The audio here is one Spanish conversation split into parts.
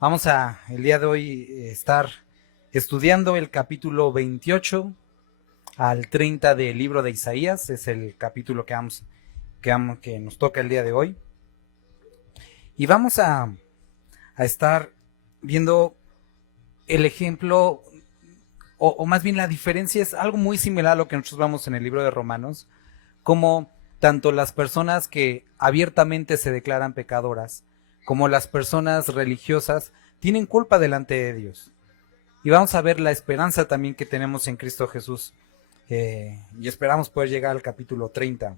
Vamos a el día de hoy estar estudiando el capítulo 28 al 30 del libro de Isaías. Es el capítulo que nos toca el día de hoy. Y vamos a estar viendo el ejemplo, o más bien la diferencia es algo muy similar a lo que nosotros vemos en el libro de Romanos, como tanto las personas que abiertamente se declaran pecadoras, como las personas religiosas, tienen culpa delante de Dios. Y vamos a ver la esperanza también que tenemos en Cristo Jesús. Y esperamos poder llegar al capítulo 30.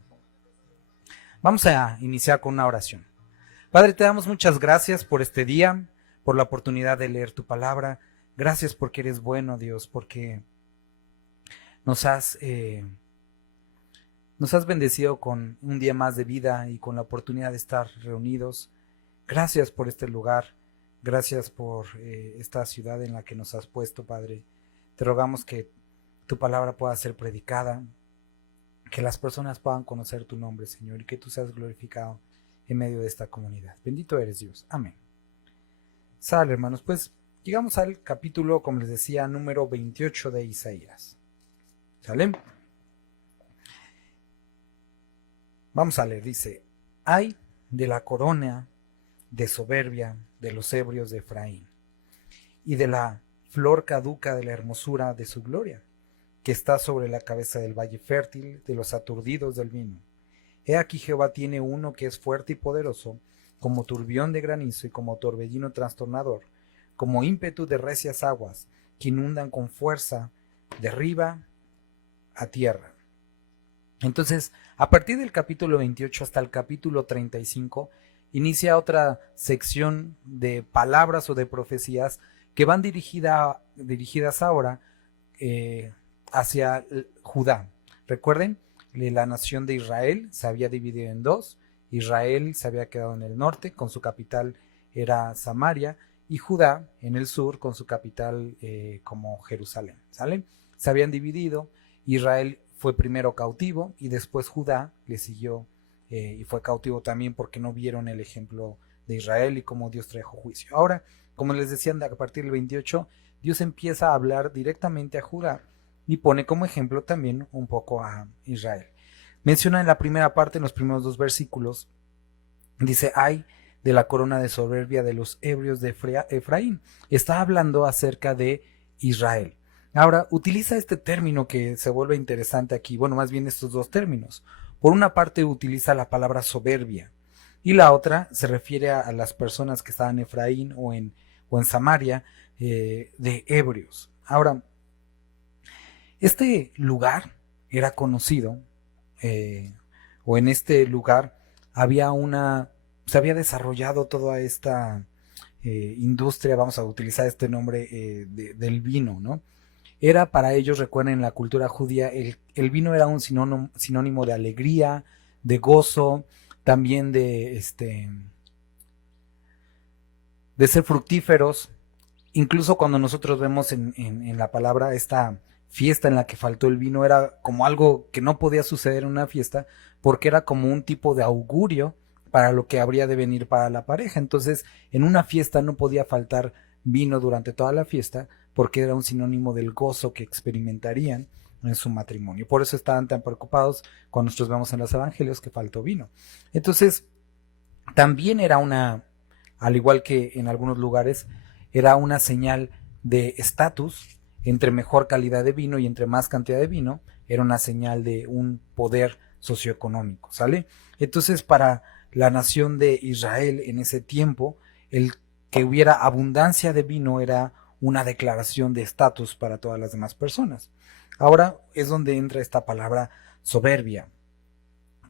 Vamos a iniciar con una oración. Padre, te damos muchas gracias por este día, por la oportunidad de leer tu palabra. Gracias porque eres bueno, Dios, porque nos has bendecido con un día más de vida y con la oportunidad de estar reunidos. Gracias por este lugar, gracias por esta ciudad en la que nos has puesto, Padre. Te rogamos que tu palabra pueda ser predicada, que las personas puedan conocer tu nombre, Señor, y que tú seas glorificado en medio de esta comunidad. Bendito eres, Dios. Amén. Sale, hermanos, pues llegamos al capítulo, como les decía, número 28 de Isaías. ¿Sale? Vamos a leer, dice: ay de la corona de soberbia de los ebrios de Efraín, y de la flor caduca de la hermosura de su gloria, que está sobre la cabeza del valle fértil de los aturdidos del vino. He aquí Jehová tiene uno que es fuerte y poderoso, como turbión de granizo y como torbellino trastornador, como ímpetu de recias aguas, que inundan con fuerza de arriba a tierra. Entonces, a partir del capítulo 28 hasta el capítulo 35, inicia otra sección de palabras o de profecías que van dirigidas ahora hacia Judá. Recuerden, la nación de Israel se había dividido en dos. Israel se había quedado en el norte, con su capital era Samaria, y Judá en el sur, con su capital como Jerusalén. ¿Sale? Se habían dividido. Israel fue primero cautivo y después Judá le siguió y fue cautivo también porque no vieron el ejemplo de Israel y cómo Dios trajo juicio. Ahora, como les decía, a partir del 28, Dios empieza a hablar directamente a Judá y pone como ejemplo también un poco a Israel. Menciona en la primera parte, en los primeros dos versículos, dice: ay de la corona de soberbia de los ebrios de Efraín. Está hablando acerca de Israel. Ahora, utiliza este término que se vuelve interesante aquí, bueno, más bien estos dos términos. Por una parte utiliza la palabra soberbia y la otra se refiere a las personas que estaban en Efraín o en Samaria de ebrios. Ahora, este lugar era conocido o en este lugar se había desarrollado toda esta industria, vamos a utilizar este nombre del vino, ¿no? Era para ellos, recuerden, en la cultura judía, el vino era un sinónimo de alegría, de gozo, también de ser fructíferos. Incluso cuando nosotros vemos en la palabra esta fiesta en la que faltó el vino, era como algo que no podía suceder en una fiesta, porque era como un tipo de augurio para lo que habría de venir para la pareja. Entonces, en una fiesta no podía faltar vino durante toda la fiesta, porque era un sinónimo del gozo que experimentarían en su matrimonio. Por eso estaban tan preocupados cuando nosotros vemos en los evangelios que faltó vino. Entonces, también era al igual que en algunos lugares, era una señal de estatus. Entre mejor calidad de vino y entre más cantidad de vino, era una señal de un poder socioeconómico, ¿sale? Entonces, para la nación de Israel en ese tiempo, el que hubiera abundancia de vino era una declaración de estatus para todas las demás personas. Ahora es donde entra esta palabra soberbia,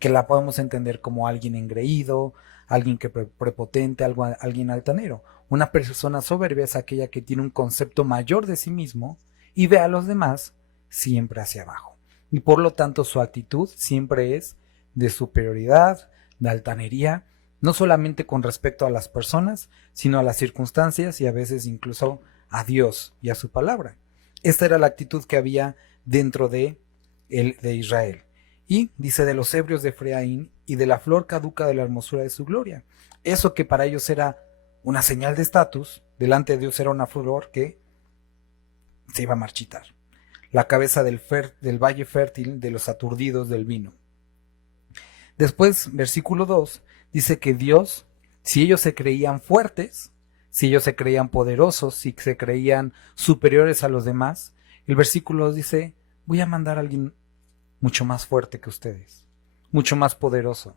que la podemos entender como alguien engreído, alguien que prepotente, alguien altanero. Una persona soberbia es aquella que tiene un concepto mayor de sí mismo y ve a los demás siempre hacia abajo. Y por lo tanto su actitud siempre es de superioridad, de altanería, no solamente con respecto a las personas, sino a las circunstancias y a veces incluso a Dios y a su palabra. Esta era la actitud que había dentro de Israel. Y dice: de los ebrios de y de la flor caduca de la hermosura de su gloria. Eso que para ellos era una señal de estatus, delante de Dios era una flor que se iba a marchitar. La cabeza del valle fértil de los aturdidos del vino. Después, versículo 2, dice que Dios, si ellos se creían fuertes, si ellos se creían poderosos, si se creían superiores a los demás, el versículo 2 dice, voy a mandar a alguien mucho más fuerte que ustedes, mucho más poderoso.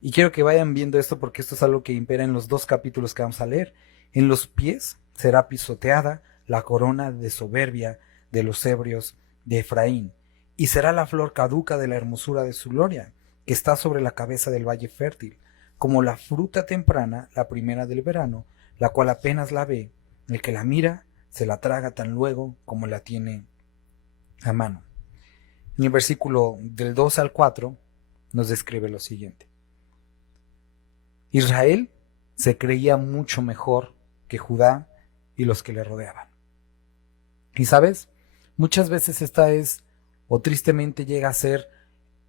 Y quiero que vayan viendo esto porque esto es algo que impera en los 2 capítulos que vamos a leer. En los pies será pisoteada la corona de soberbia de los ebrios de Efraín, y será la flor caduca de la hermosura de su gloria, que está sobre la cabeza del valle fértil, como la fruta temprana, la primera del verano, la cual apenas la ve, el que la mira se la traga tan luego como la tiene a mano. En el versículo del 2 al 4 nos describe lo siguiente. Israel se creía mucho mejor que Judá y los que le rodeaban. Y sabes, muchas veces esta es, o tristemente llega a ser,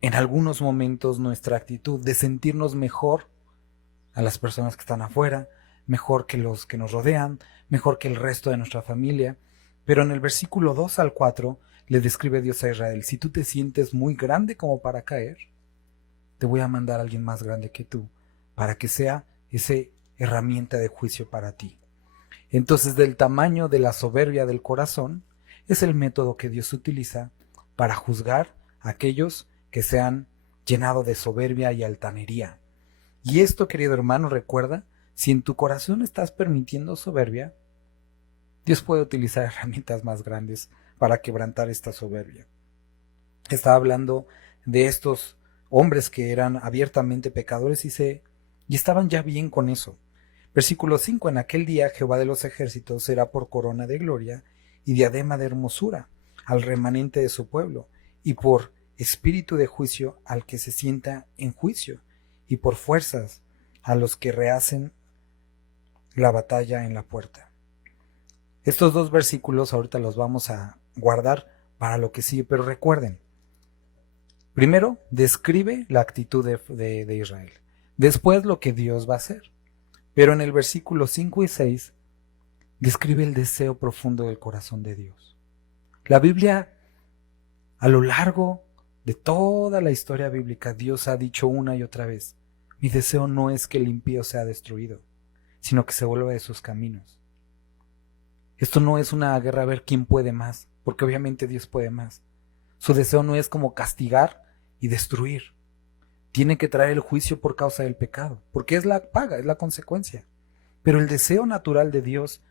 en algunos momentos nuestra actitud de sentirnos mejor a las personas que están afuera, mejor que los que nos rodean, mejor que el resto de nuestra familia. Pero en el versículo 2 al 4 le describe Dios a Israel, si tú te sientes muy grande como para caer, te voy a mandar a alguien más grande que tú, para que sea esa herramienta de juicio para ti. Entonces, del tamaño de la soberbia del corazón, es el método que Dios utiliza para juzgar a aquellos que se han llenado de soberbia y altanería. Y esto, querido hermano, recuerda, si en tu corazón estás permitiendo soberbia, Dios puede utilizar herramientas más grandes para quebrantar esta soberbia. Estaba hablando de estos hombres que eran abiertamente pecadores y estaban ya bien con eso. Versículo 5, en aquel día Jehová de los ejércitos será por corona de gloria y diadema de hermosura al remanente de su pueblo, y por espíritu de juicio al que se sienta en juicio, y por fuerzas a los que rehacen la batalla en la puerta. Estos 2 versículos ahorita los vamos a guardar para lo que sigue, pero recuerden, primero describe la actitud de Israel, después lo que Dios va a hacer. Pero en el versículo 5 y 6 describe el deseo profundo del corazón de Dios. La Biblia, a lo largo de toda la historia bíblica, Dios ha dicho una y otra vez, mi deseo no es que el impío sea destruido, sino que se vuelva de sus caminos. Esto no es una guerra a ver quién puede más, porque obviamente Dios puede más. Su deseo no es como castigar y destruir. Tiene que traer el juicio por causa del pecado, porque es la paga, es la consecuencia. Pero el deseo natural de Dios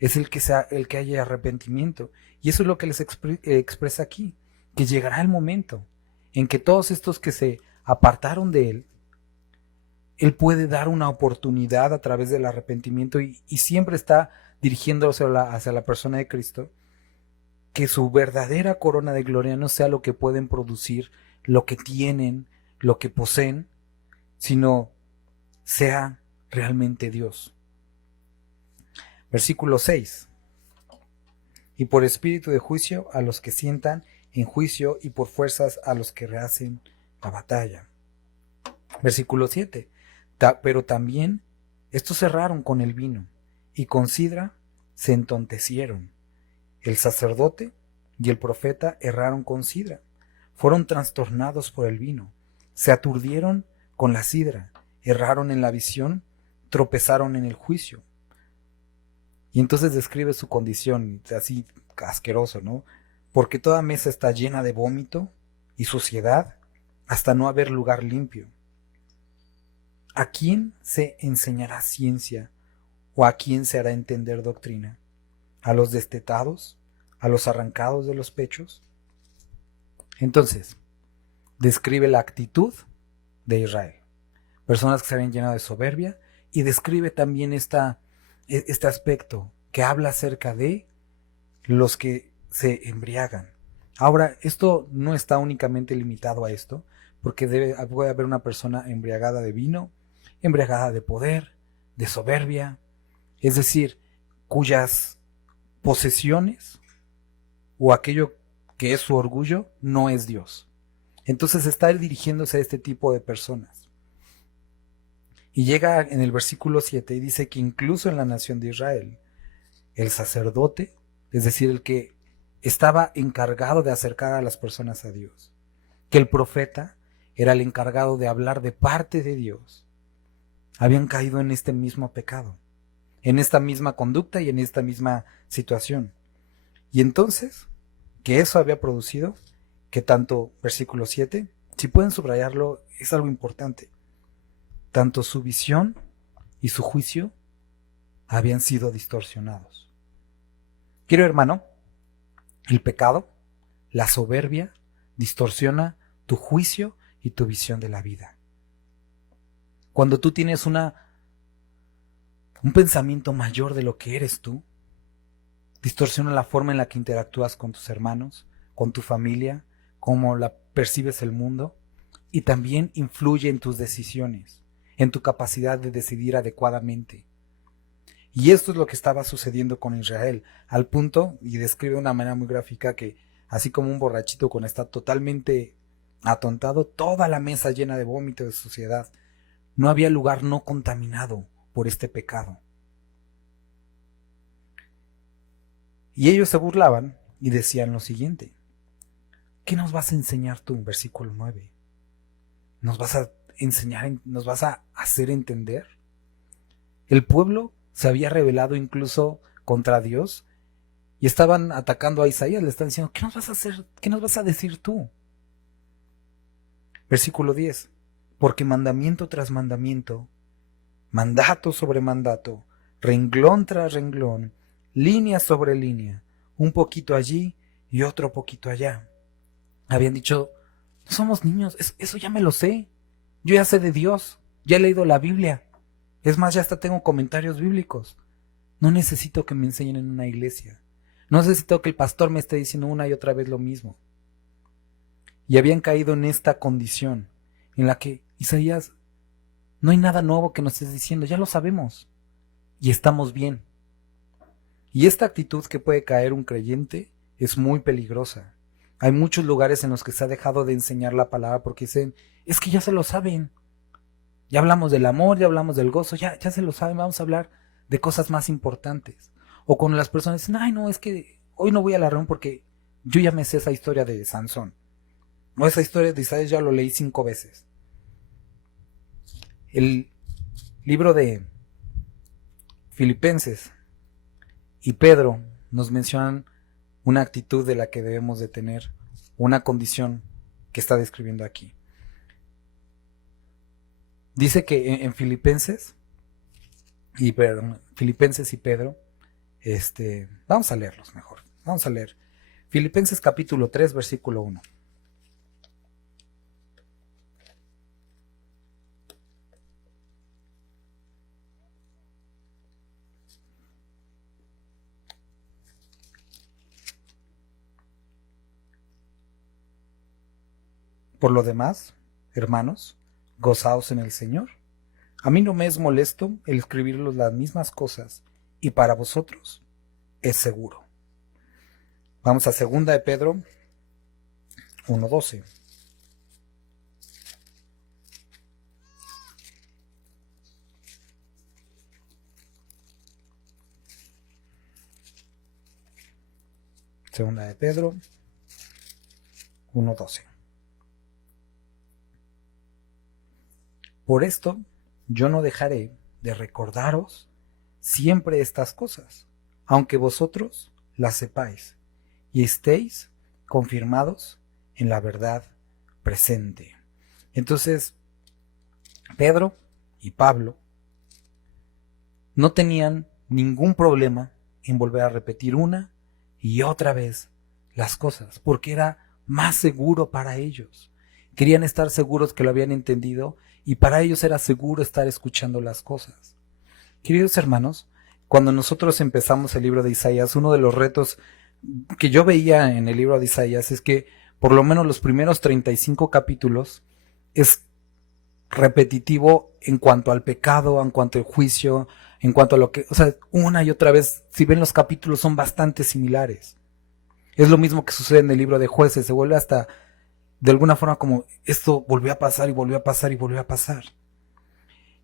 es el que haya arrepentimiento. Y eso es lo que les expresa aquí, que llegará el momento en que todos estos que se apartaron de Él puede dar una oportunidad a través del arrepentimiento y siempre está dirigiéndose hacia la persona de Cristo, que su verdadera corona de gloria no sea lo que pueden producir, lo que tienen, lo que poseen, sino sea realmente Dios. Versículo 6. Y por espíritu de juicio a los que sientan en juicio y por fuerzas a los que rehacen la batalla. Versículo 7. Pero también estos erraron con el vino y con sidra se entontecieron. El sacerdote y el profeta erraron con sidra, fueron trastornados por el vino, se aturdieron con la sidra, erraron en la visión, tropezaron en el juicio. Y entonces describe su condición, así asqueroso, ¿no? Porque toda mesa está llena de vómito y suciedad, hasta no haber lugar limpio. ¿A quién se enseñará ciencia o a quién se hará entender doctrina? ¿A los destetados? ¿A los arrancados de los pechos? Entonces, describe la actitud de Israel. Personas que se habían llenado de soberbia, y describe también este aspecto que habla acerca de los que se embriagan. Ahora, esto no está únicamente limitado a esto, porque puede haber una persona embriagada de vino, embriagada de poder, de soberbia, es decir, cuyas posesiones o aquello que es su orgullo no es Dios. Entonces está él dirigiéndose a este tipo de personas. Y llega en el versículo 7 y dice que incluso en la nación de Israel, el sacerdote, es decir, el que estaba encargado de acercar a las personas a Dios, que el profeta era el encargado de hablar de parte de Dios, habían caído en este mismo pecado, en esta misma conducta y en esta misma situación. Y entonces, que eso había producido, que tanto, versículo 7, si pueden subrayarlo, es algo importante, tanto su visión y su juicio habían sido distorsionados. Quiero, hermano, el pecado, la soberbia, distorsiona tu juicio y tu visión de la vida. Cuando tú tienes un pensamiento mayor de lo que eres tú, distorsiona la forma en la que interactúas con tus hermanos, con tu familia, cómo la percibes el mundo, y también influye en tus decisiones, en tu capacidad de decidir adecuadamente. Y esto es lo que estaba sucediendo con Israel, al punto, y describe de una manera muy gráfica, que así como un borrachito cuando está totalmente atontado, toda la mesa llena de vómito de suciedad, no había lugar no contaminado por este pecado. Y ellos se burlaban y decían lo siguiente: ¿qué nos vas a enseñar tú? Versículo 9. ¿Nos vas a enseñar, nos vas a hacer entender? El pueblo se había rebelado incluso contra Dios y estaban atacando a Isaías, le estaban diciendo: ¿qué nos vas a hacer? ¿Qué nos vas a decir tú? Versículo 10. Porque mandamiento tras mandamiento, mandato sobre mandato, renglón tras renglón, línea sobre línea, un poquito allí y otro poquito allá. Habían dicho: no somos niños, eso ya me lo sé. Yo ya sé de Dios, ya he leído la Biblia. Es más, ya hasta tengo comentarios bíblicos. No necesito que me enseñen en una iglesia. No necesito que el pastor me esté diciendo una y otra vez lo mismo. Y habían caído en esta condición en la que, Isaías, no hay nada nuevo que nos estés diciendo, ya lo sabemos y estamos bien. Y esta actitud que puede caer un creyente es muy peligrosa. Hay muchos lugares en los que se ha dejado de enseñar la palabra porque dicen: es que ya se lo saben. Ya hablamos del amor, ya hablamos del gozo, ya se lo saben, vamos a hablar de cosas más importantes. O cuando las personas dicen: ay, no, es que hoy no voy a la reunión porque yo ya me sé esa historia de Sansón. O esa historia de Isaías ya lo leí 5 veces. El libro de Filipenses y Pedro nos mencionan una actitud de la que debemos de tener, una condición que está describiendo aquí. Dice que en Filipenses y Pedro, vamos a leerlos mejor. Vamos a leer Filipenses capítulo 3, versículo 1. Por lo demás, hermanos, gozaos en el Señor. A mí no me es molesto el escribirlos las mismas cosas, y para vosotros es seguro. Vamos a 2 de Pedro 1:12. Segunda de Pedro 1:12. Por esto yo no dejaré de recordaros siempre estas cosas, aunque vosotros las sepáis y estéis confirmados en la verdad presente. Entonces, Pedro y Pablo no tenían ningún problema en volver a repetir una y otra vez las cosas, porque era más seguro para ellos. Querían estar seguros que lo habían entendido y para ellos era seguro estar escuchando las cosas. Queridos hermanos, cuando nosotros empezamos el libro de Isaías, uno de los retos que yo veía en el libro de Isaías es que por lo menos los primeros 35 capítulos es repetitivo en cuanto al pecado, en cuanto al juicio, en cuanto a lo que, o sea, una y otra vez, si ven los capítulos son bastante similares. Es lo mismo que sucede en el libro de Jueces, se vuelve hasta de alguna forma como esto volvió a pasar y volvió a pasar y volvió a pasar.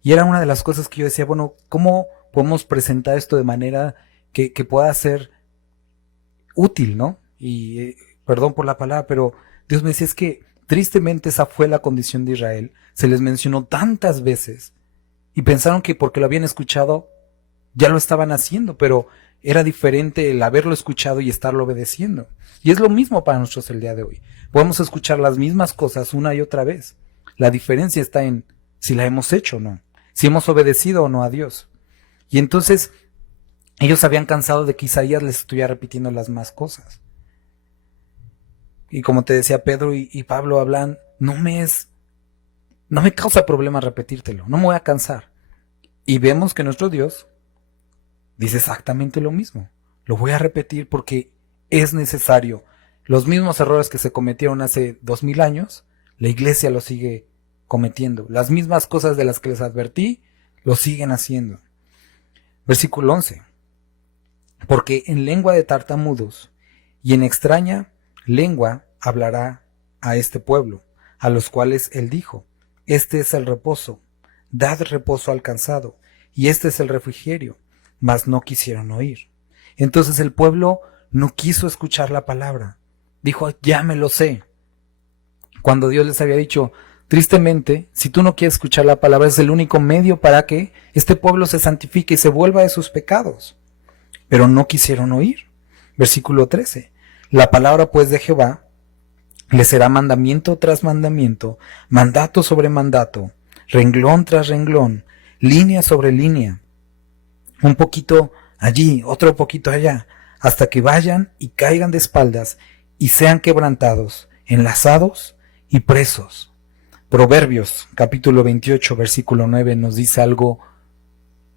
Y era una de las cosas que yo decía, bueno, ¿cómo podemos presentar esto de manera que pueda ser útil, ¿no? Y perdón por la palabra, pero Dios me decía, es que tristemente esa fue la condición de Israel. Se les mencionó tantas veces y pensaron que porque lo habían escuchado ya lo estaban haciendo, pero era diferente el haberlo escuchado y estarlo obedeciendo. Y es lo mismo para nosotros el día de hoy. Podemos escuchar las mismas cosas una y otra vez. La diferencia está en si la hemos hecho o no, si hemos obedecido o no a Dios. Y entonces ellos habían cansado de que Isaías les estuviera repitiendo las más cosas. Y como te decía, Pedro y Pablo hablan, no me causa problema repetírtelo, no me voy a cansar. Y vemos que nuestro Dios dice exactamente lo mismo. Lo voy a repetir porque es necesario. Los mismos errores que se cometieron hace 2000 años, la iglesia los sigue cometiendo. Las mismas cosas de las que les advertí, lo siguen haciendo. Versículo 11. Porque en lengua de tartamudos y en extraña lengua hablará a este pueblo, a los cuales él dijo, este es el reposo, dad reposo al cansado, y este es el refrigerio, mas no quisieron oír. Entonces el pueblo no quiso escuchar la palabra, dijo, ya me lo sé. Cuando Dios les había dicho, tristemente, si tú no quieres escuchar la palabra, es el único medio para que este pueblo se santifique y se vuelva de sus pecados. Pero no quisieron oír. Versículo 13. La palabra pues de Jehová le será mandamiento tras mandamiento, mandato sobre mandato, renglón tras renglón, línea sobre línea, un poquito allí, otro poquito allá, hasta que vayan y caigan de espaldas y sean quebrantados, enlazados y presos. Proverbios capítulo 28 versículo 9 nos dice algo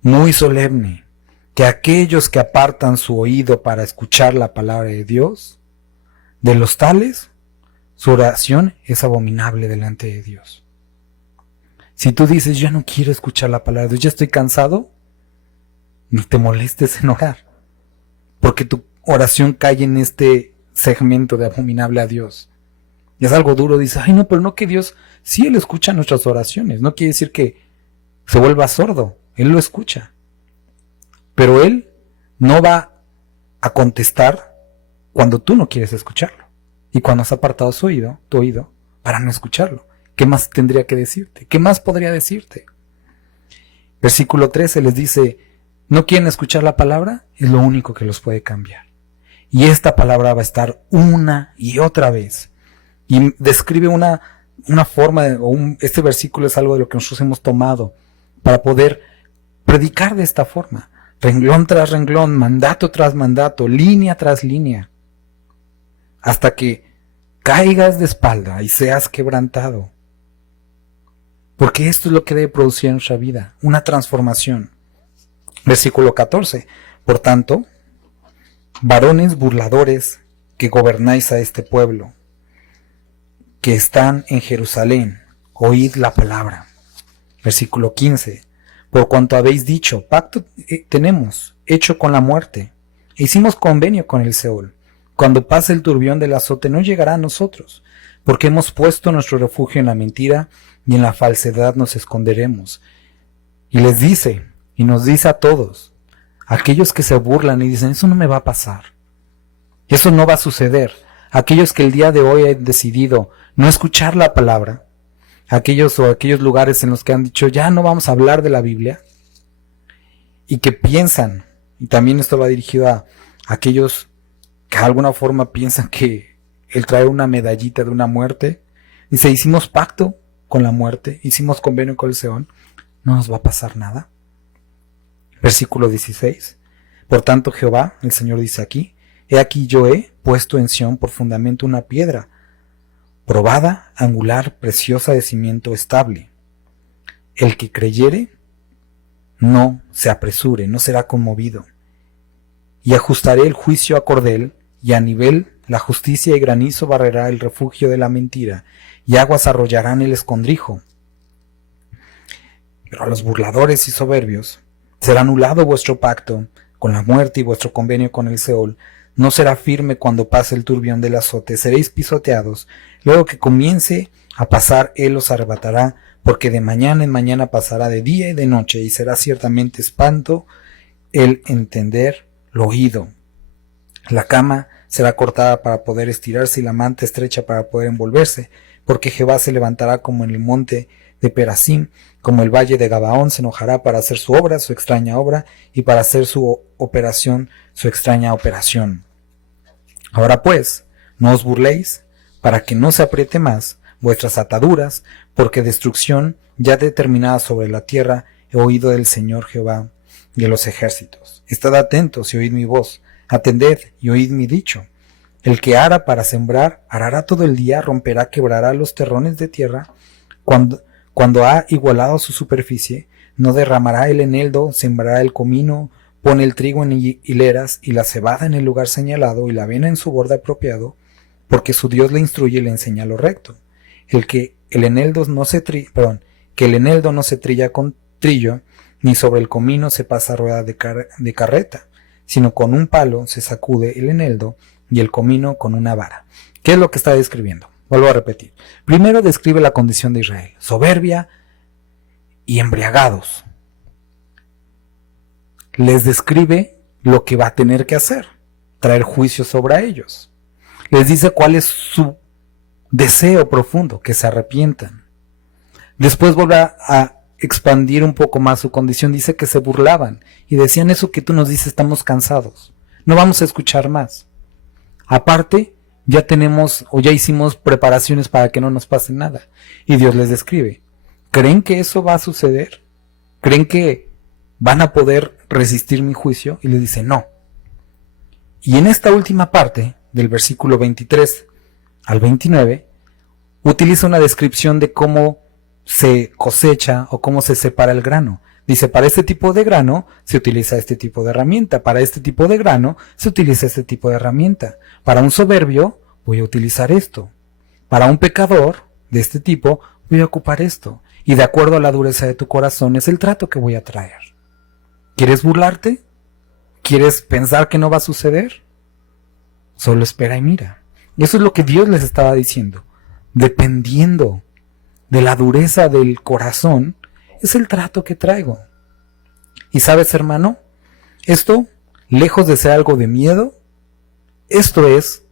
muy solemne, que aquellos que apartan su oído para escuchar la palabra de Dios, de los tales, su oración es abominable delante de Dios. Si tú dices, yo no quiero escuchar la palabra de Dios, ya estoy cansado, ni te molestes en orar, porque tu oración cae en este segmento de abominable a Dios. Y es algo duro, dices, ay no, pero no que Dios, sí Él escucha nuestras oraciones, no quiere decir que se vuelva sordo, Él lo escucha. Pero Él no va a contestar cuando tú no quieres escucharlo. Y cuando has apartado tu oído, para no escucharlo. ¿Qué más tendría que decirte? ¿Qué más podría decirte? Versículo 13 les dice, ¿no quieren escuchar la palabra? Es lo único que los puede cambiar. Y esta palabra va a estar una y otra vez. Y describe una forma, este versículo es algo de lo que nosotros hemos tomado para poder predicar de esta forma. Renglón tras renglón, mandato tras mandato, línea tras línea, hasta que caigas de espalda y seas quebrantado. Porque esto es lo que debe producir en nuestra vida, una transformación. Versículo 14. Por tanto, varones burladores que gobernáis a este pueblo, que están en Jerusalén, oíd la palabra. Versículo 15. Por cuanto habéis dicho, pacto tenemos, hecho con la muerte, e hicimos convenio con el Seol. Cuando pase el turbión del azote no llegará a nosotros, porque hemos puesto nuestro refugio en la mentira y en la falsedad nos esconderemos. Y les dice, y nos dice a todos, aquellos que se burlan y dicen, eso no me va a pasar, eso no va a suceder, aquellos que el día de hoy han decidido no escuchar la palabra, aquellos lugares en los que han dicho, ya no vamos a hablar de la Biblia, y que piensan, y también esto va dirigido a aquellos que de alguna forma piensan que el traer una medallita de una muerte, dice, hicimos pacto con la muerte, hicimos convenio con el Seol, no nos va a pasar nada. Versículo 16. Por tanto Jehová, el Señor dice aquí, he aquí yo he puesto en Sión por fundamento una piedra, probada, angular, preciosa de cimiento estable. El que creyere, no se apresure, no será conmovido. Y ajustaré el juicio a cordel, y a nivel la justicia y granizo barrerá el refugio de la mentira, y aguas arrollarán el escondrijo. Pero a los burladores y soberbios será anulado vuestro pacto con la muerte y vuestro convenio con el Seol. no será firme cuando pase el turbión del azote, seréis pisoteados, luego que comience a pasar, él os arrebatará, porque de mañana en mañana pasará de día y de noche, y será ciertamente espanto el entender lo oído. La cama será cortada para poder estirarse y la manta estrecha para poder envolverse, porque Jehová se levantará como en el monte de Perasim, como el valle de Gabaón se enojará para hacer su obra, su extraña obra, y para hacer su operación, su extraña operación. Ahora pues, no os burléis, para que no se apriete más vuestras ataduras, porque destrucción ya determinada sobre la tierra he oído del Señor Jehová de los ejércitos. Estad atentos y oíd mi voz, atended y oíd mi dicho. El que ara para sembrar, arará todo el día, romperá, quebrará los terrones de tierra. Cuando ha igualado su superficie, no derramará el eneldo, sembrará el comino, pone el trigo en hileras y la cebada en el lugar señalado y la avena en su borde apropiado, porque su Dios le instruye y le enseña lo recto. Que el eneldo no se trilla con trillo, ni sobre el comino se pasa rueda de carreta, sino con un palo se sacude el eneldo y el comino con una vara. ¿Qué es lo que está describiendo? Vuelvo a repetir. Primero describe la condición de Israel, soberbia y embriagados. Les describe lo que va a tener que hacer, traer juicio sobre ellos. Les dice cuál es su deseo profundo, que se arrepientan. Después vuelve a expandir un poco más su condición, dice que se burlaban y decían: eso que tú nos dices, estamos cansados, no vamos a escuchar más. Aparte, ya tenemos o ya hicimos preparaciones para que no nos pase nada. Y Dios les describe: ¿creen que eso va a suceder? ¿Creen que van a poder resistir mi juicio? Y les dice: no. Y en esta última parte, del versículo 23 al 29, utiliza una descripción de cómo se cosecha o cómo se separa el grano. Dice: para este tipo de grano se utiliza este tipo de herramienta, para este tipo de grano se utiliza este tipo de herramienta, para un soberbio voy a utilizar esto, para un pecador de este tipo voy a ocupar esto, y de acuerdo a la dureza de tu corazón es el trato que voy a traer. ¿Quieres burlarte? ¿Quieres pensar que no va a suceder? Solo espera y mira. Y eso es lo que Dios les estaba diciendo. Dependiendo de la dureza del corazón, es el trato que traigo. Y sabes, hermano, esto, lejos de ser algo de miedo, esto es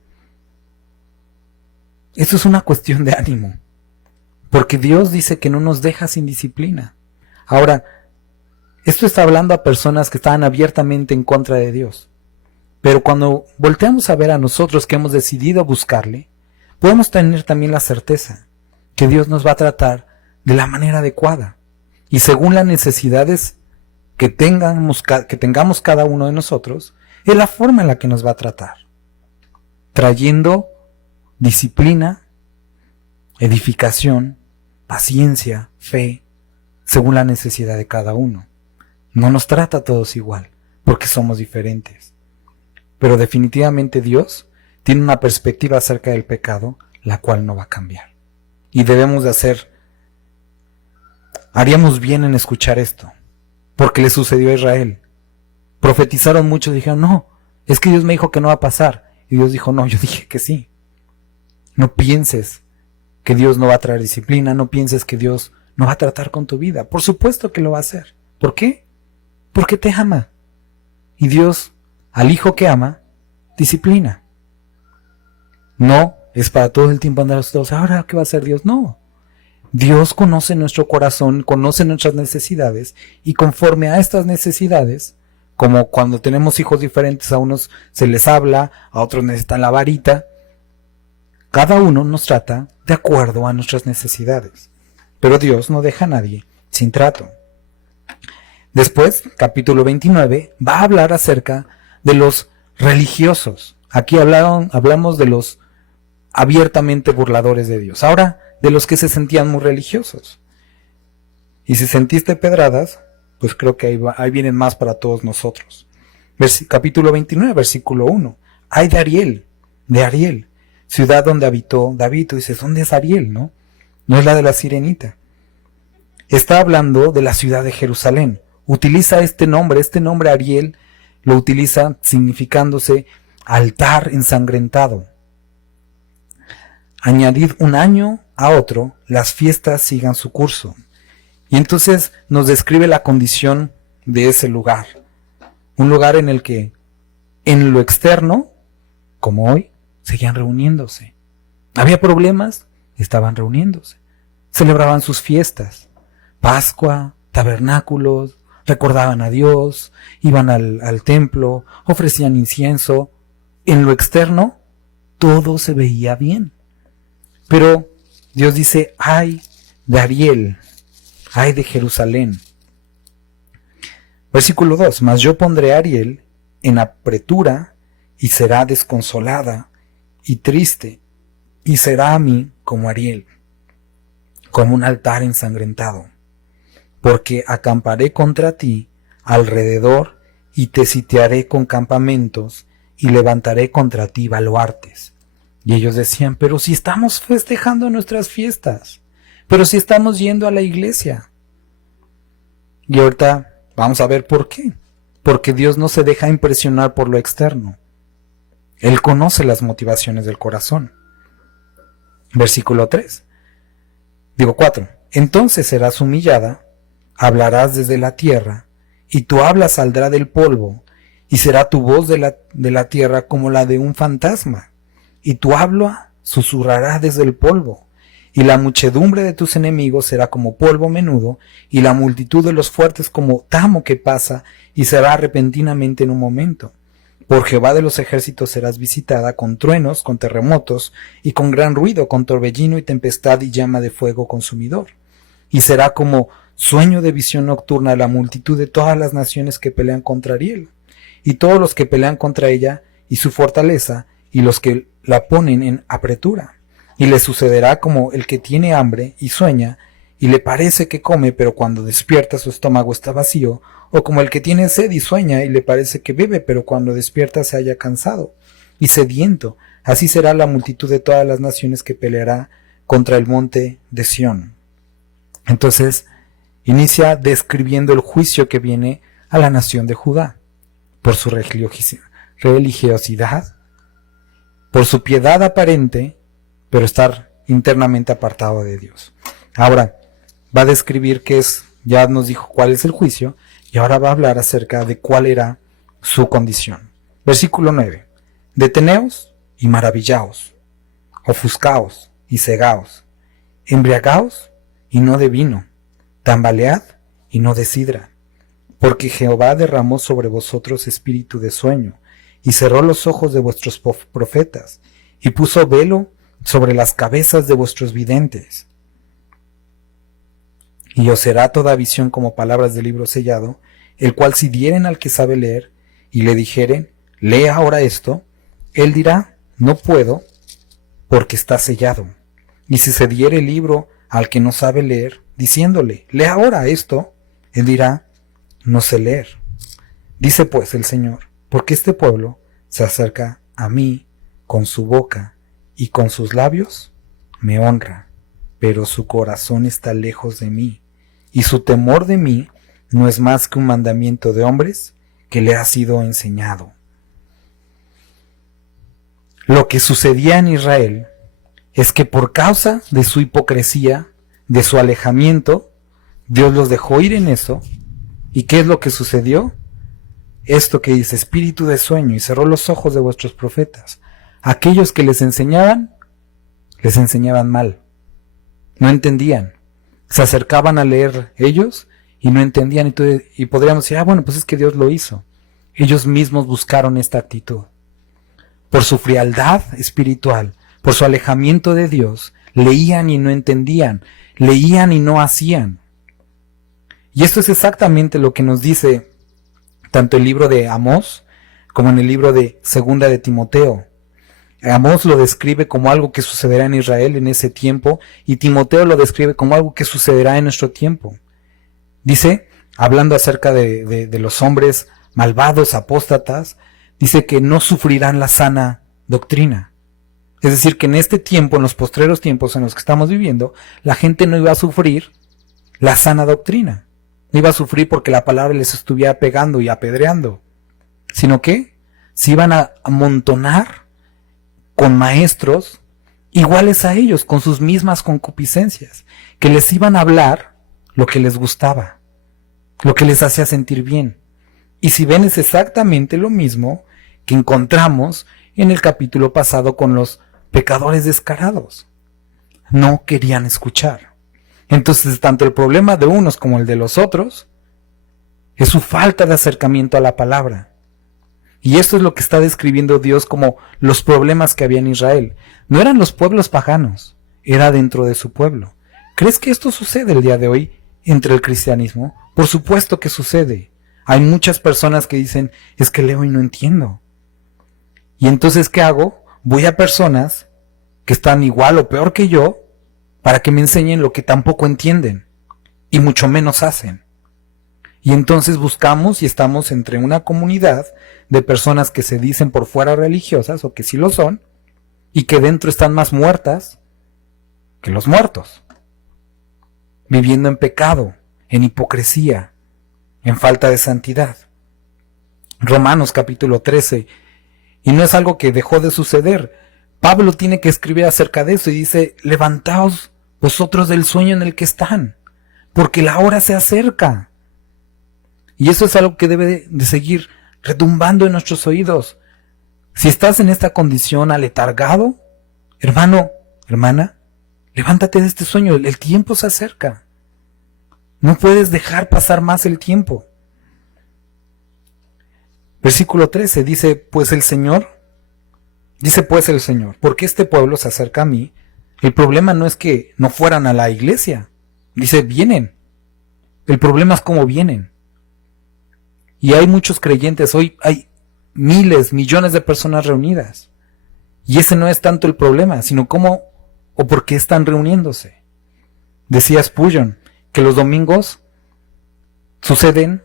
una cuestión de ánimo. Porque Dios dice que no nos deja sin disciplina. Ahora, esto está hablando a personas que estaban abiertamente en contra de Dios. Pero cuando volteamos a ver a nosotros que hemos decidido buscarle, podemos tener también la certeza que Dios nos va a tratar de la manera adecuada y según las necesidades que tengamos cada uno de nosotros, es la forma en la que nos va a tratar, trayendo disciplina, edificación, paciencia, fe, según la necesidad de cada uno. No nos trata a todos igual, porque somos diferentes. Pero definitivamente Dios tiene una perspectiva acerca del pecado, la cual no va a cambiar. Y debemos de haríamos bien en escuchar esto, porque le sucedió a Israel. Profetizaron muchos y dijeron: no, es que Dios me dijo que no va a pasar. Y Dios dijo: no, yo dije que sí. No pienses que Dios no va a traer disciplina, no pienses que Dios no va a tratar con tu vida. Por supuesto que lo va a hacer. ¿Por qué? Porque te ama. Y Dios, al hijo que ama, disciplina. No es para todo el tiempo andar todos: ¿ahora qué va a hacer Dios? No. Dios conoce nuestro corazón, conoce nuestras necesidades, y conforme a estas necesidades, como cuando tenemos hijos diferentes, a unos se les habla, a otros necesitan la varita, cada uno nos trata de acuerdo a nuestras necesidades. Pero Dios no deja a nadie sin trato. Después, capítulo 29, va a hablar acerca de los religiosos. Aquí hablamos de los abiertamente burladores de Dios. Ahora, de los que se sentían muy religiosos. Y si sentiste pedradas, pues creo que ahí vienen más para todos nosotros. Capítulo 29, versículo 1. Ay de Ariel, ciudad donde habitó David. Tú dices: ¿dónde es Ariel? No es la de la sirenita. Está hablando de la ciudad de Jerusalén. Utiliza este nombre Ariel, lo utiliza significándose altar ensangrentado. Añadid un año a otro, las fiestas sigan su curso. Y entonces nos describe la condición de ese lugar. Un lugar en el que, en lo externo, como hoy, seguían reuniéndose. Había problemas, estaban reuniéndose. Celebraban sus fiestas, Pascua, tabernáculos, recordaban a Dios, iban al templo, ofrecían incienso. En lo externo, todo se veía bien. Pero Dios dice, ay de Ariel, ay de Jerusalén. Versículo 2, mas yo pondré a Ariel en apretura y será desconsolada y triste, y será a mí como Ariel, como un altar ensangrentado, porque acamparé contra ti alrededor y te sitiaré con campamentos y levantaré contra ti baluartes. Y ellos decían, pero si estamos festejando nuestras fiestas, pero si estamos yendo a la iglesia. Y ahorita vamos a ver por qué. Porque Dios no se deja impresionar por lo externo. Él conoce las motivaciones del corazón. Versículo 4. Entonces serás humillada, hablarás desde la tierra, y tu habla saldrá del polvo, y será tu voz de la tierra como la de un fantasma. Y tu habla susurrará desde el polvo, y la muchedumbre de tus enemigos será como polvo menudo, y la multitud de los fuertes como tamo que pasa, y será repentinamente en un momento. Por Jehová de los ejércitos serás visitada con truenos, con terremotos, y con gran ruido, con torbellino y tempestad y llama de fuego consumidor. Y será como sueño de visión nocturna la multitud de todas las naciones que pelean contra Ariel, y todos los que pelean contra ella y su fortaleza, y los que la ponen en apretura. Y le sucederá como el que tiene hambre y sueña, y le parece que come, pero cuando despierta su estómago está vacío, o como el que tiene sed y sueña, y le parece que bebe, pero cuando despierta se halla cansado y sediento. Así será la multitud de todas las naciones que peleará contra el monte de Sión. Entonces, inicia describiendo el juicio que viene a la nación de Judá, por su religiosidad, por su piedad aparente, pero estar internamente apartado de Dios. Ahora, va a describir ya nos dijo cuál es el juicio, y ahora va a hablar acerca de cuál era su condición. Versículo 9. Deteneos y maravillaos, ofuscaos y cegaos, embriagaos y no de vino, tambalead y no de sidra, porque Jehová derramó sobre vosotros espíritu de sueño, y cerró los ojos de vuestros profetas, y puso velo sobre las cabezas de vuestros videntes. Y os será toda visión como palabras del libro sellado, el cual si dieren al que sabe leer, y le dijeren, lee ahora esto, él dirá, no puedo, porque está sellado. Y si se diere el libro al que no sabe leer, diciéndole, lee ahora esto, él dirá, no sé leer. Dice pues el Señor, porque este pueblo se acerca a mí con su boca y con sus labios me honra, pero su corazón está lejos de mí, y su temor de mí no es más que un mandamiento de hombres que le ha sido enseñado. Lo que sucedía en Israel es que por causa de su hipocresía, de su alejamiento, Dios los dejó ir en eso. ¿Y qué es lo que sucedió? Esto que dice, espíritu de sueño, y cerró los ojos de vuestros profetas. Aquellos que les enseñaban mal. No entendían. Se acercaban a leer ellos y no entendían. Y podríamos decir, bueno, pues es que Dios lo hizo. Ellos mismos buscaron esta actitud. Por su frialdad espiritual, por su alejamiento de Dios, leían y no entendían, leían y no hacían. Y esto es exactamente lo que nos dice tanto el libro de Amós como en el libro de Segunda de Timoteo. Amós lo describe como algo que sucederá en Israel en ese tiempo, y Timoteo lo describe como algo que sucederá en nuestro tiempo. Dice, hablando acerca de los hombres malvados, apóstatas, dice que no sufrirán la sana doctrina. Es decir, que en este tiempo, en los postreros tiempos en los que estamos viviendo, la gente no iba a sufrir la sana doctrina. No iba a sufrir porque la palabra les estuviera pegando y apedreando, sino que se iban a amontonar con maestros iguales a ellos, con sus mismas concupiscencias, que les iban a hablar lo que les gustaba, lo que les hacía sentir bien. Y si ven, es exactamente lo mismo que encontramos en el capítulo pasado con los pecadores descarados. No querían escuchar. Entonces, tanto el problema de unos como el de los otros es su falta de acercamiento a la palabra. Y esto es lo que está describiendo Dios como los problemas que había en Israel. No eran los pueblos paganos, era dentro de su pueblo. ¿Crees que esto sucede el día de hoy entre el cristianismo? Por supuesto que sucede. Hay muchas personas que dicen, es que leo y no entiendo. Y entonces, ¿qué hago? Voy a personas que están igual o peor que yo para que me enseñen lo que tampoco entienden y mucho menos hacen. Y entonces buscamos y estamos entre una comunidad de personas que se dicen por fuera religiosas o que sí lo son y que dentro están más muertas que los muertos, viviendo en pecado, en hipocresía, en falta de santidad. Romanos capítulo 13, y no es algo que dejó de suceder. Pablo tiene que escribir acerca de eso y dice, levantaos vosotros del sueño en el que están, porque la hora se acerca. Y eso es algo que debe de seguir retumbando en nuestros oídos. Si estás en esta condición aletargado, hermano, hermana, levántate de este sueño, el tiempo se acerca. No puedes dejar pasar más el tiempo. Versículo 13 dice, pues el Señor, porque este pueblo se acerca a mí. El problema no es que no fueran a la iglesia. Dice, vienen. El problema es cómo vienen. Y hay muchos creyentes, hoy hay miles, millones de personas reunidas. Y ese no es tanto el problema, sino cómo o por qué están reuniéndose. Decía Spurgeon que los domingos suceden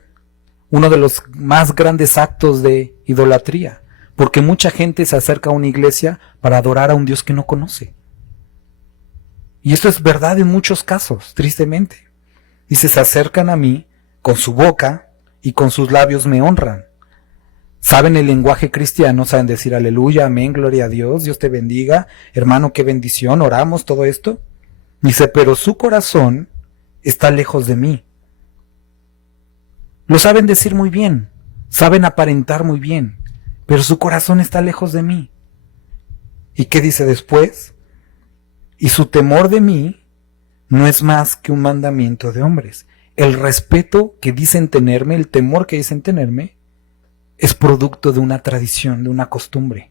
uno de los más grandes actos de idolatría, porque mucha gente se acerca a una iglesia para adorar a un Dios que no conoce. Y esto es verdad en muchos casos, tristemente. Dice, se acercan a mí con su boca y con sus labios me honran. Saben el lenguaje cristiano, saben decir aleluya, amén, gloria a Dios, Dios te bendiga, hermano, qué bendición, oramos, todo esto. Dice, pero su corazón está lejos de mí. Lo saben decir muy bien, saben aparentar muy bien, pero su corazón está lejos de mí. ¿Y qué dice después? Y su temor de mí no es más que un mandamiento de hombres. El respeto que dicen tenerme, el temor que dicen tenerme, es producto de una tradición, de una costumbre.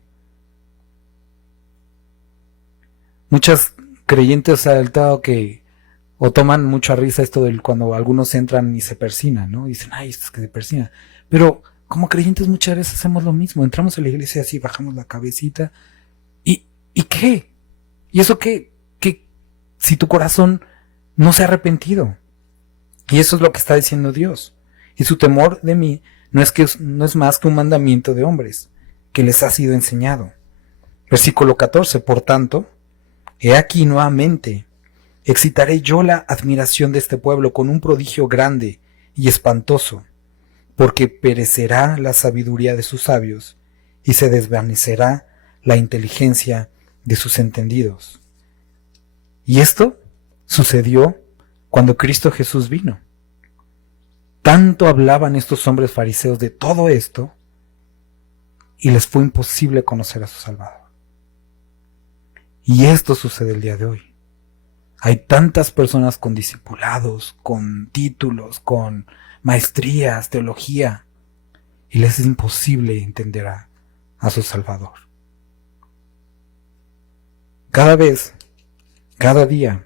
Muchas creyentes han saltado que o toman mucha risa esto del cuando algunos entran y se persinan, ¿no? Y dicen, ay, esto es que se persina. Pero como creyentes muchas veces hacemos lo mismo. Entramos a la iglesia así, bajamos la cabecita. ¿Y qué? ¿Y eso qué? Si tu corazón no se ha arrepentido. Y eso es lo que está diciendo Dios. Y su temor de mí no es más que un mandamiento de hombres que les ha sido enseñado. Versículo 14, por tanto, he aquí nuevamente, excitaré yo la admiración de este pueblo con un prodigio grande y espantoso, porque perecerá la sabiduría de sus sabios y se desvanecerá la inteligencia de sus entendidos. Y esto sucedió cuando Cristo Jesús vino. Tanto hablaban estos hombres fariseos de todo esto y les fue imposible conocer a su Salvador. Y esto sucede el día de hoy. Hay tantas personas con discipulados, con títulos, con maestrías, teología, y les es imposible entender a su Salvador. Cada vez, cada día,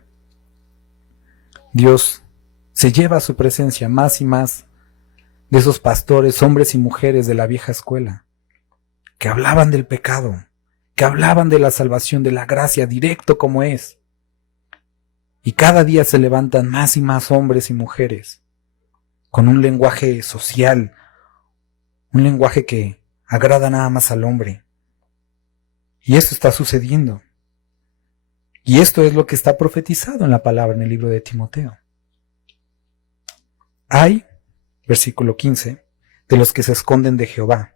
Dios se lleva a su presencia más y más de esos pastores, hombres y mujeres de la vieja escuela, que hablaban del pecado, que hablaban de la salvación, de la gracia, directo como es. Y cada día se levantan más y más hombres y mujeres con un lenguaje social, un lenguaje que agrada nada más al hombre. Y esto está sucediendo. Y esto es lo que está profetizado en la palabra en el libro de Timoteo. Hay, versículo 15, de los que se esconden de Jehová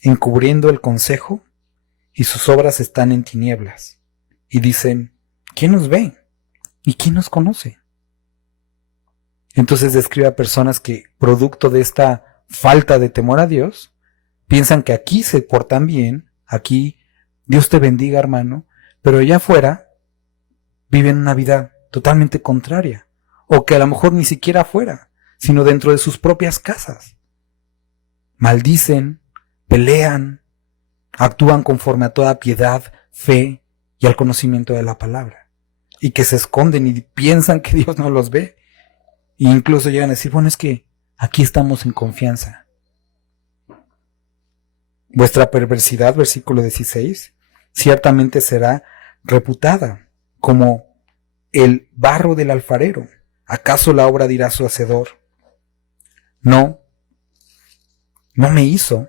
encubriendo el consejo, y sus obras están en tinieblas. Y dicen, ¿quién nos ve? ¿Y quién nos conoce? Entonces describe a personas que, producto de esta falta de temor a Dios, piensan que aquí se portan bien, aquí Dios te bendiga, hermano, pero allá afuera viven una vida totalmente contraria, o que a lo mejor ni siquiera afuera, sino dentro de sus propias casas. Maldicen, pelean, actúan conforme a toda piedad, fe y al conocimiento de la palabra, y que se esconden y piensan que Dios no los ve, e incluso llegan a decir, bueno, es que aquí estamos en confianza. Vuestra perversidad, versículo 16, ciertamente será reputada como el barro del alfarero. ¿Acaso la obra dirá su hacedor? No me hizo,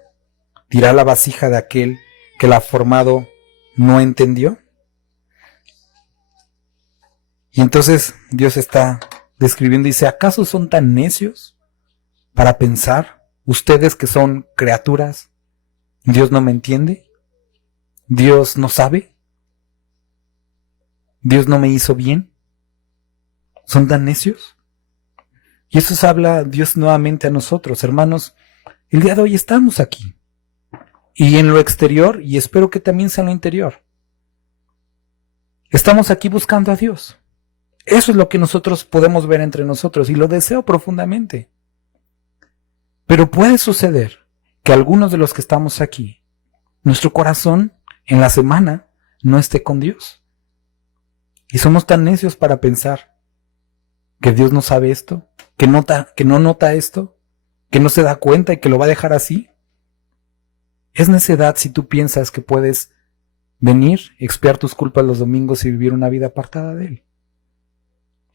dirá la vasija de aquel que la ha formado, ¿no entendió? Y entonces Dios está describiendo y dice, ¿acaso son tan necios para pensar, ustedes que son criaturas, Dios no me entiende? ¿Dios no sabe? ¿Dios no me hizo bien? ¿Son tan necios? Y eso se habla Dios nuevamente a nosotros, hermanos. El día de hoy estamos aquí. Y en lo exterior, y espero que también sea en lo interior, estamos aquí buscando a Dios. Eso es lo que nosotros podemos ver entre nosotros, y lo deseo profundamente. Pero puede suceder que algunos de los que estamos aquí, nuestro corazón en la semana no esté con Dios. Y somos tan necios para pensar que Dios no sabe esto, que no nota esto, que no se da cuenta y que lo va a dejar así. Es necedad si tú piensas que puedes venir, expiar tus culpas los domingos y vivir una vida apartada de Él.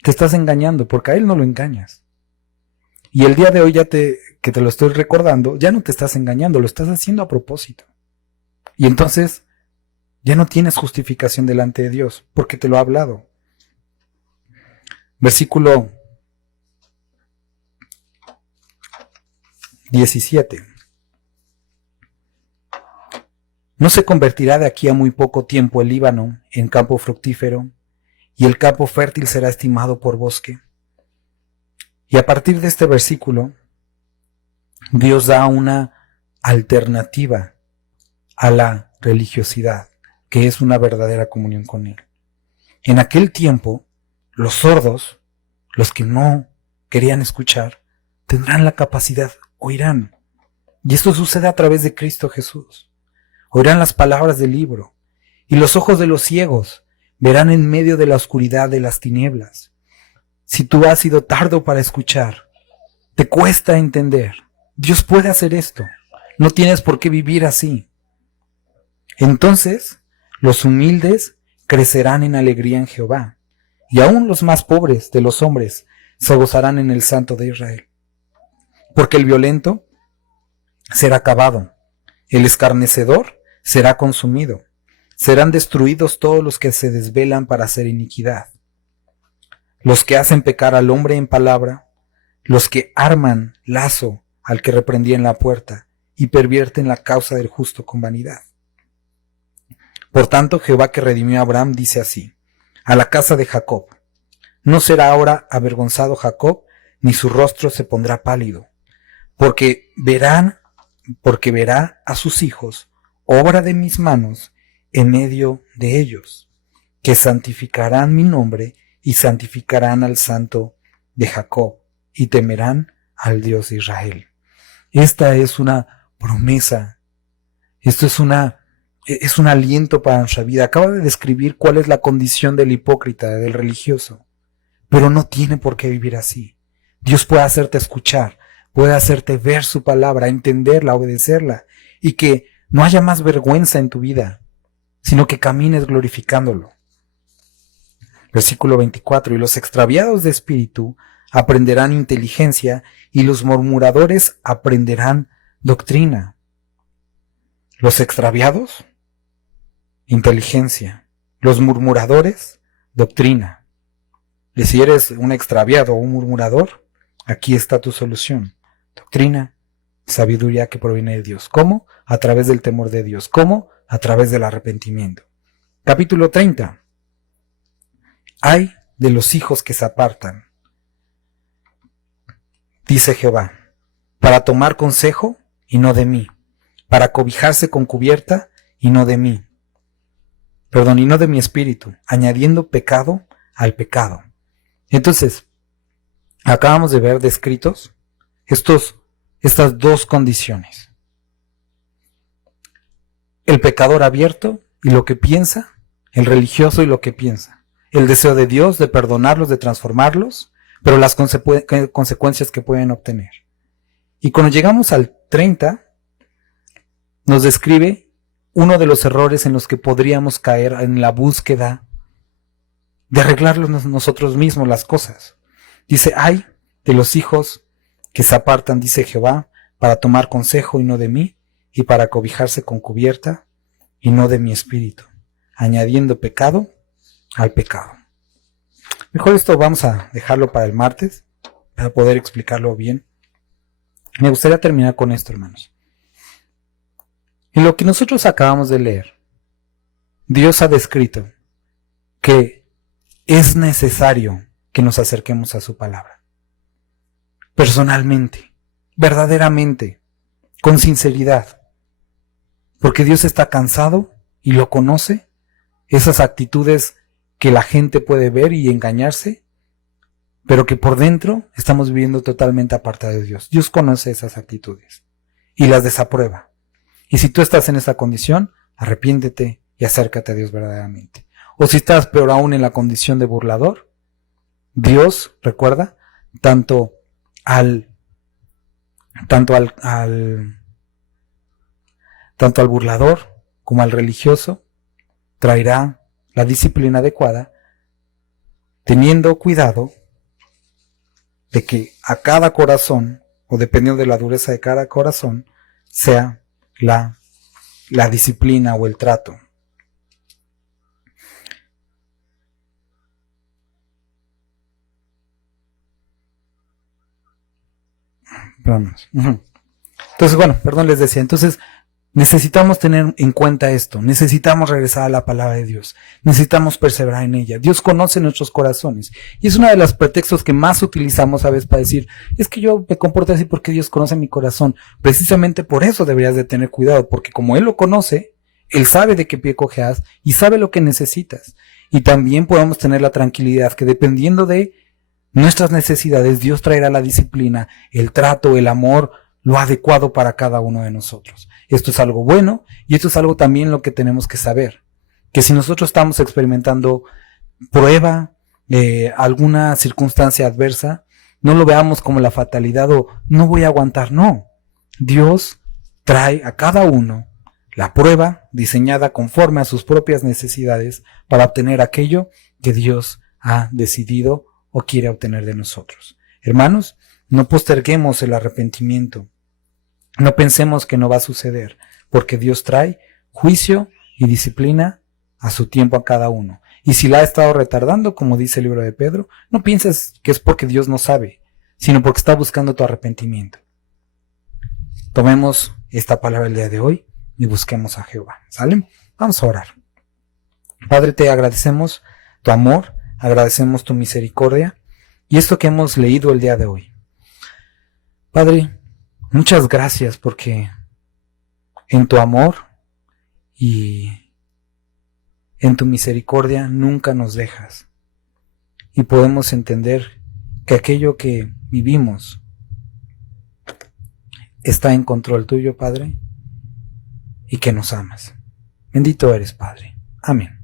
Te estás engañando, porque a Él no lo engañas. Y el día de hoy que te lo estoy recordando, ya no te estás engañando, lo estás haciendo a propósito. Y entonces ya no tienes justificación delante de Dios, porque te lo ha hablado. Versículo 17. ¿No se convertirá de aquí a muy poco tiempo el Líbano en campo fructífero, y el campo fértil será estimado por bosque? Y a partir de este versículo, Dios da una alternativa a la religiosidad, que es una verdadera comunión con Él. En aquel tiempo, los sordos, los que no querían escuchar, tendrán la capacidad, oirán. Y esto sucede a través de Cristo Jesús. Oirán las palabras del libro, y los ojos de los ciegos verán en medio de la oscuridad de las tinieblas. Si tú has sido tardo para escuchar, te cuesta entender, Dios puede hacer esto. No tienes por qué vivir así. Entonces, los humildes crecerán en alegría en Jehová, y aún los más pobres de los hombres se gozarán en el Santo de Israel. Porque el violento será acabado, el escarnecedor será consumido, serán destruidos todos los que se desvelan para hacer iniquidad, los que hacen pecar al hombre en palabra, los que arman lazo al que reprendía en la puerta y pervierten la causa del justo con vanidad. Por tanto, Jehová que redimió a Abraham dice así, a la casa de Jacob, no será ahora avergonzado Jacob, ni su rostro se pondrá pálido, porque verá a sus hijos, obra de mis manos, en medio de ellos, que santificarán mi nombre y santificarán al Santo de Jacob, y temerán al Dios de Israel. Esta es una promesa, esto es un aliento para nuestra vida. Acaba de describir cuál es la condición del hipócrita, del religioso, pero no tiene por qué vivir así. Dios puede hacerte escuchar, puede hacerte ver su palabra, entenderla, obedecerla, y que no haya más vergüenza en tu vida, sino que camines glorificándolo. Versículo 24, y los extraviados de espíritu aprenderán inteligencia, y los murmuradores aprenderán doctrina. Los extraviados, inteligencia. Los murmuradores, doctrina. Y si eres un extraviado o un murmurador, aquí está tu solución. Doctrina, sabiduría que proviene de Dios. ¿Cómo? A través del temor de Dios. ¿Cómo? A través del arrepentimiento. Capítulo 30. Ay de los hijos que se apartan, dice Jehová, para tomar consejo y no de mí, para cobijarse con cubierta y no de mí, y no de mi espíritu, añadiendo pecado al pecado. Entonces, acabamos de ver descritos estas dos condiciones. El pecador abierto y lo que piensa, el religioso y lo que piensa. El deseo de Dios de perdonarlos, de transformarlos, pero las consecuencias que pueden obtener. Y cuando llegamos al 30, nos describe uno de los errores en los que podríamos caer en la búsqueda de arreglarlos nosotros mismos las cosas. Dice, ay de los hijos que se apartan, dice Jehová, para tomar consejo y no de mí, y para cobijarse con cubierta y no de mi espíritu, añadiendo pecado al pecado. Mejor esto vamos a dejarlo para el martes, para poder explicarlo bien. Me gustaría terminar con esto, hermanos. En lo que nosotros acabamos de leer, Dios ha descrito que es necesario que nos acerquemos a su palabra. Personalmente, verdaderamente, con sinceridad. Porque Dios está cansado y lo conoce, esas actitudes que la gente puede ver y engañarse, pero que por dentro estamos viviendo totalmente apartados de Dios. Dios conoce esas actitudes y las desaprueba. Y si tú estás en esa condición, arrepiéntete y acércate a Dios verdaderamente. O si estás peor aún en la condición de burlador, Dios, recuerda, tanto al burlador como al religioso, traerá la disciplina adecuada, teniendo cuidado de que a cada corazón, o dependiendo de la dureza de cada corazón, sea la disciplina o el trato. Entonces, bueno, les decía, entonces necesitamos tener en cuenta esto, necesitamos regresar a la palabra de Dios, necesitamos perseverar en ella. Dios conoce nuestros corazones y es uno de los pretextos que más utilizamos a veces para decir, es que yo me comporto así porque Dios conoce mi corazón. Precisamente por eso deberías de tener cuidado, porque como Él lo conoce, Él sabe de qué pie cojeas y sabe lo que necesitas. Y también podemos tener la tranquilidad que dependiendo de nuestras necesidades, Dios traerá la disciplina, el trato, el amor, lo adecuado para cada uno de nosotros. Esto es algo bueno y esto es algo también lo que tenemos que saber. Que si nosotros estamos experimentando prueba, alguna circunstancia adversa, no lo veamos como la fatalidad o no voy a aguantar, no. Dios trae a cada uno la prueba diseñada conforme a sus propias necesidades para obtener aquello que Dios ha decidido o quiere obtener de nosotros. Hermanos, no posterguemos el arrepentimiento. No pensemos que no va a suceder, porque Dios trae juicio y disciplina a su tiempo a cada uno. Y si la ha estado retardando, como dice el libro de Pedro, no pienses que es porque Dios no sabe, sino porque está buscando tu arrepentimiento. Tomemos esta palabra el día de hoy y busquemos a Jehová. ¿Sale? Vamos a orar. Padre, te agradecemos tu amor, agradecemos tu misericordia y esto que hemos leído el día de hoy. Padre, muchas gracias porque en tu amor y en tu misericordia nunca nos dejas y podemos entender que aquello que vivimos está en control tuyo, Padre, y que nos amas. Bendito eres, Padre. Amén.